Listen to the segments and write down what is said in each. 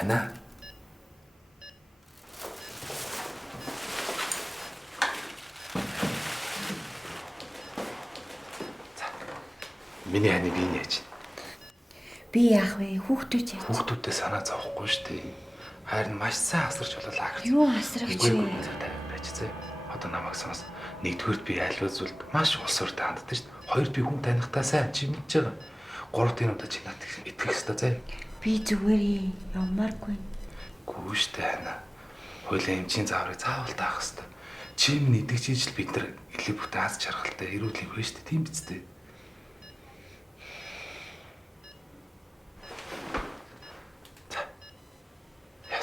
Хана. Миний хани би нээж. Би яах вэ? Хүүхдүүд яаж? Хүүхдүүдтэй санаа зовхгүй шүү дээ. Харин маш сайн асарч болоо агт. Юу асрагч вэ? Байж зэ. Одоо намайг сонс. Нэгдүгürt би альва зүйлд маш улсууртай ханддаг шүү дээ. Хоёрд би хүн танихтаа сайн чи мэдж байгаа. Гуравт энэ удаа чи надад итгэх хэрэгтэй зэ. Би зүгээр явмааргүй. Гүү штэ хана. Хойлоо эмчийн зааврыг заавал таах хэрэгтэй. Чи минь идэгч ижил бид нар элэг бүтэн аз жаргалтай эрүүл их вэ штэ. Тийм биз дээ.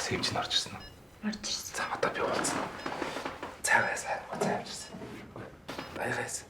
Эмч нь орж ирсэн үү? Орж ирсэн. За одоо би уулзсан. Цайгаа сайн цай авчирсан. Баягаас.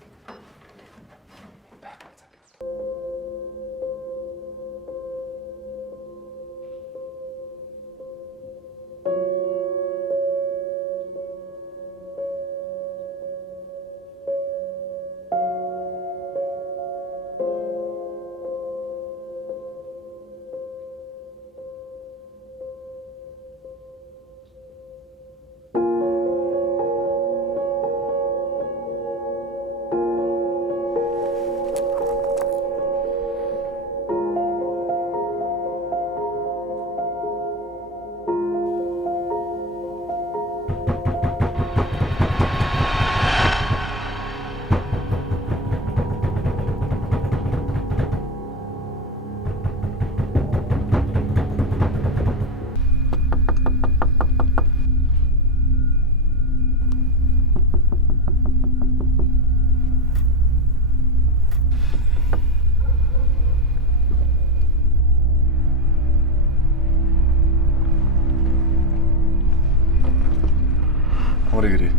Оригэрээ.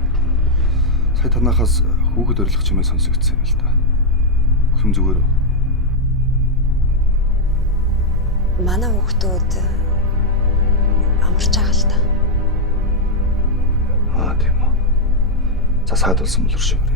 Сая танахаас хүүхэд орилох чимээ сонсогдсон юм л да. Хүм зүгээр үү? Манай хүүхдүүд амарч байгаа л та. Тийм үү. За саад болсон мөлөр шиг.